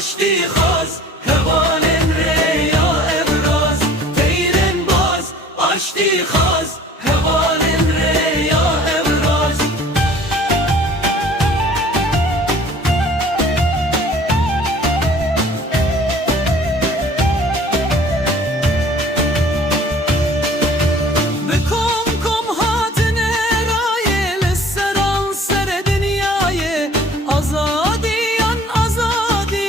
اشتی خاز هوانن ریا ابراز تیرن باز اشتی خاز هوانن ریا ابراز بکن کم هاتن رایل سران سر dünyayı azadiyan azadi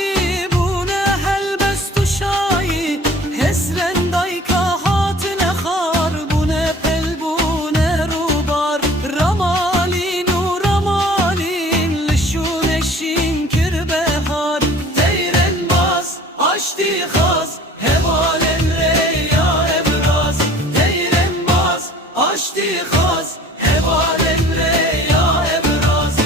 bune helbestu şayi hesren dayka hatine khar bune pel bune rubar ramalin u ramalin lişuneşin kirbehar teyren bas aşti khaz hevalen reya ebraz teyren bas aşti khaz hevalen reya ebraz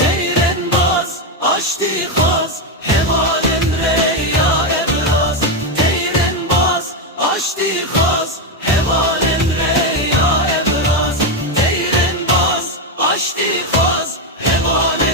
teyren bas aşti khaz hevalen reya ebraz teyren bas aşti khaz hevalen reya ebraz teyren bas aşti khaz hevalen